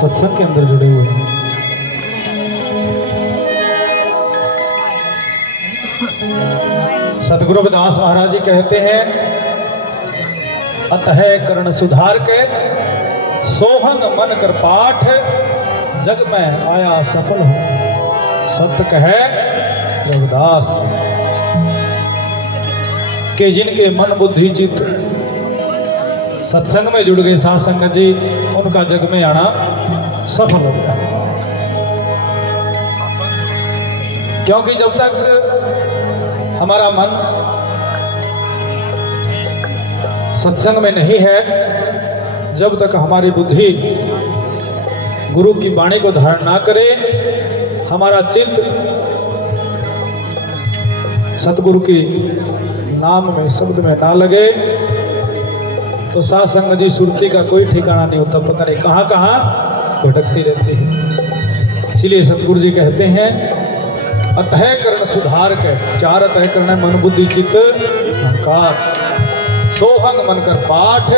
सत्संग के अंदर जुड़े हुए हैं। सतगुरु रविदास महाराज जी कहते हैं, अतः कर्ण सुधार के सोहंग मन कर पाठ, जग में आया सफल हो सत्य कहे रविदास। के जिनके मन बुद्धि चित्त सत्संग में जुड़ गए साथ संगत जी, उनका जग में आना सफल हो गया। क्योंकि जब तक हमारा मन सत्संग में नहीं है, जब तक हमारी बुद्धि गुरु की वाणी को धारण ना करे, हमारा चित्त सतगुरु की नाम में शब्द में ना लगे, तो साथ संगत जी सुरती का कोई ठिकाना नहीं होता, पता नहीं कहाँ कहाँ भटकती रहती है। इसलिए सतगुरु जी कहते हैं, अतः कर्ण सुधार के, चार अतः कर्ण मन बुद्धि चित्त अहंकार, सोहंग मन कर पाठ,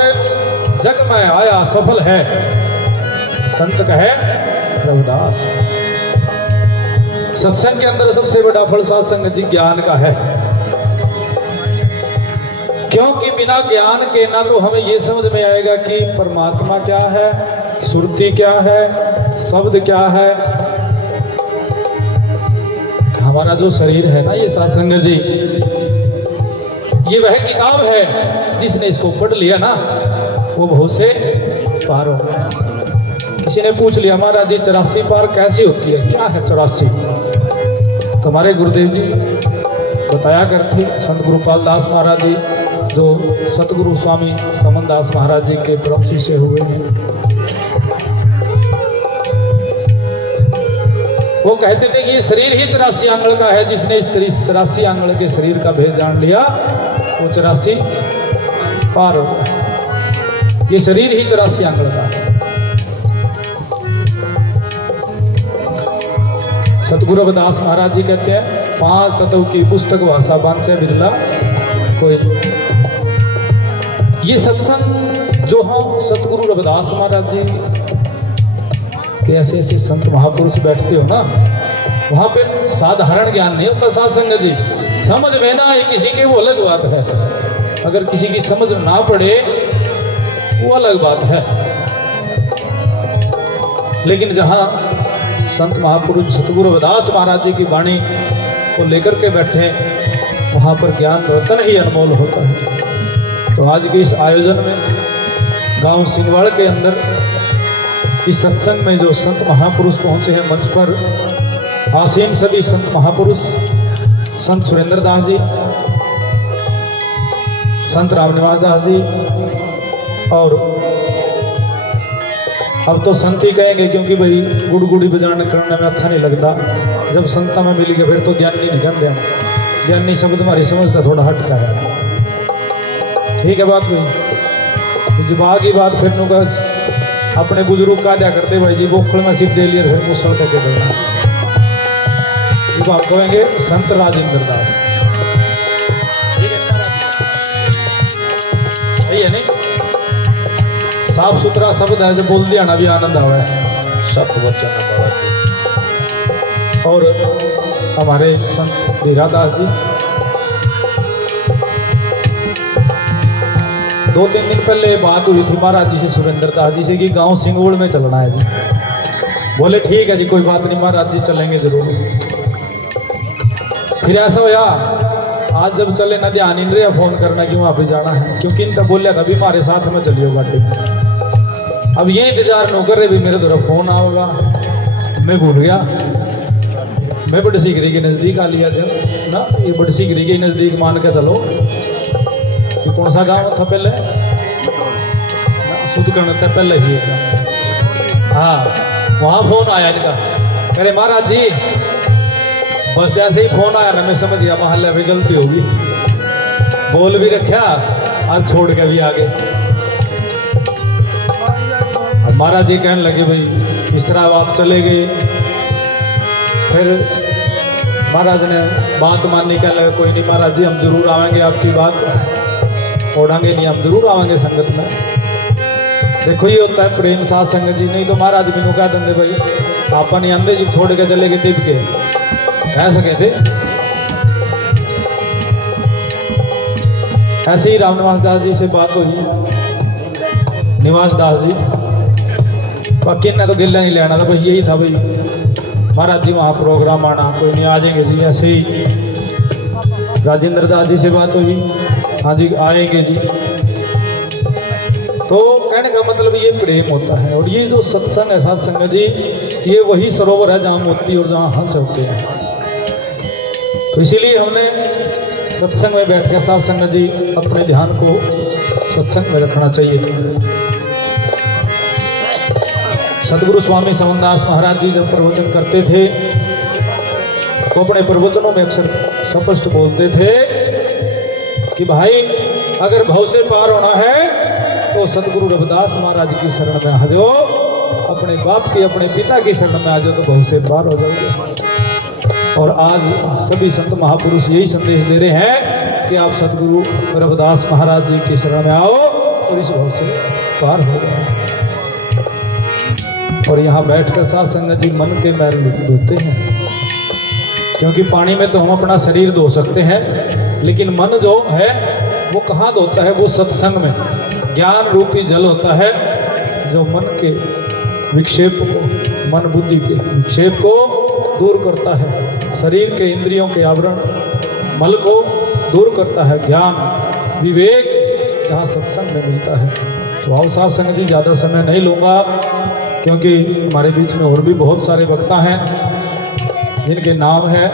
जग में आया सफल है संत कहे रविदास। सत्संग के अंदर सबसे बड़ा फल साथ संगत जी ज्ञान का है, क्योंकि बिना ज्ञान के ना तो हमें ये समझ में आएगा कि परमात्मा क्या है, सुरती क्या है, शब्द क्या है। हमारा जो शरीर है ना ये साथ संगत जी, ये वह किताब है जिसने इसको पढ़ लिया ना वो बहुत से पार हो। किसी ने पूछ लिया, महाराज जी 84 पार कैसी होती है, क्या है 84? तो हमारे गुरुदेव जी बताया करते, संत गुरुपाल दास महाराज जी जो सतगुरु स्वामी समन दास महाराज जी के परम शिष्य हुए हैं, वो कहते थे कि ये शरीर ही 84 आंगल का है, जिसने इस 84 आंगल के शरीर का भेद जान लिया वो 84 पार हो गया। ये शरीर ही 84 आंगल का है। सतगुरु रविदास महाराज जी कहते हैं, 5 तत्व की पुस्तक भाषा बांचे बिरला कोई। ये सत्संग जो हम सतगुरु रविदास महाराज जी के ऐसे ऐसे संत महापुरुष बैठते हो ना, वहाँ पे साधारण ज्ञान नहीं होता साथ संगत जी। समझ में ना आए किसी के वो अलग बात है, अगर किसी की समझ ना पड़े वो अलग बात है। लेकिन जहाँ संत महापुरुष सतगुरु रविदास महाराज जी की वाणी को लेकर के बैठे, वहाँ पर ज्ञान रतन ही अनमोल होता है। तो आज के इस आयोजन में गांव सिंगवाड़ के अंदर इस सत्संग में जो संत महापुरुष पहुंचे हैं मंच पर, आसीन सभी संत महापुरुष, संत सुरेंद्र दास जी, संत रामनिवास दास जी, और अब तो संत ही कहेंगे क्योंकि भाई गुड़गुड़ी बजाने करने में अच्छा नहीं लगता। जब संता में मिली गए फिर तो ज्ञानी नहीं कहते हम, ज्ञानी शब्द हमारी समझ का थोड़ा हटका है। ठीक है बात भाई, जब आगे बात फिर नुका अपने बुजुर्ग का क्या करते भाई जी, बोखल में सिर दे लिया फिर मुसल करके देना। आप कहेंगे संत राजेंद्र दास, सही है नहीं? साफ सुथरा शब्द है, जो बोल दिया ना भी आनंद आवा है शब्द वचन। और हमारे संत धीरादास जी 2-3 दिन पहले बात हुई थी महाराज जी से, सुरेंद्र दास जी से, कि गांव सिंगोड़ में चलना है जी। बोले ठीक है जी कोई बात नहीं महाराज जी चलेंगे जरूर। फिर ऐसा होया आज जब चले ना ध्यान नहीं रहा फोन करना कि वहाँ पे जाना है, क्योंकि इनका बोलिया था भी हमारे साथ में चलियो गाड़ी। अब ये इंतजार न कर रहे भी मेरे द्वारा फोन आओगा, मैं भूल गया। मैं बड़ी सीकरी के नज़दीक आ लिया जब ना, ये बड़ी सीकरी के नज़दीक मान के चलो। ये कौन सा गांव था पहले? शुद्ध करना था पहले ही। हाँ वहाँ फोन आया इनका, कह रहे महाराज जी, बस जैसे ही फोन आया ना मैं समझ गया महल्ले में गलती होगी। बोल भी रखा और छोड़ के भी आगे। अब महाराज जी कहने लगे भाई इस तरह आप चले गए। फिर महाराज ने बात मानने का लगा, कोई नहीं महाराज जी हम जरूर आएंगे, आपकी बात छोड़ेंगे नहीं, हम जरूर आएंगे संगत में। देखो ये होता है प्रेम साथ संगत जी। नहीं तो महाराज मैनू कह देंगे भाई आपा नहीं आंदे जी छोड़ के चले गए टिप के कह सके थे। ऐसे ही रामनिवास दास जी से बात हुई, निवास दास जी बाकी इन्हें तो गिल्ला नहीं लेना था, बस यही था भाई महाराज जी वहाँ प्रोग्राम आना, कोई नहीं आ जाएंगे जी। ऐसे ही राजेंद्र दास जी से बात हुई, हाँ जी आएंगे जी। तो कहने का मतलब ये प्रेम होता है। और ये जो सत्संग है साथ संगत जी, ये वही सरोवर है जहाँ मोती और जहाँ हंस होते हैं। तो इसीलिए हमने सत्संग में बैठ कर साथ संगत जी अपने ध्यान को सत्संग में रखना चाहिए। सदगुरु स्वामी समनदास महाराज जी जब प्रवचन करते थे तो अपने प्रवचनों में अक्सर स्पष्ट बोलते थे कि भाई अगर भव से पार होना है तो सदगुरु रविदास महाराज की शरण में आ जाओ, अपने बाप की अपने पिता की शरण में आ जाओ तो भव से पार हो जाओगे। और आज सभी संत महापुरुष यही संदेश दे रहे हैं कि आप सदगुरु रविदास महाराज जी की शरण में आओ और इस भव से पार हो जाओ। और यहाँ बैठकर साथ संगत जी मन के मैल धोते हैं, क्योंकि पानी में तो हम अपना शरीर धो सकते हैं, लेकिन मन जो है वो कहाँ धोता है? वो सत्संग में ज्ञान रूपी जल होता है जो मन के विक्षेप को, मन बुद्धि के विक्षेप को दूर करता है, शरीर के इंद्रियों के आवरण मल को दूर करता है। ज्ञान विवेक जहाँ सत्संग में मिलता है। स्वाव साथ संगत जी ज़्यादा समय नहीं लूँगा, क्योंकि हमारे बीच में और भी बहुत सारे वक्ता हैं जिनके नाम है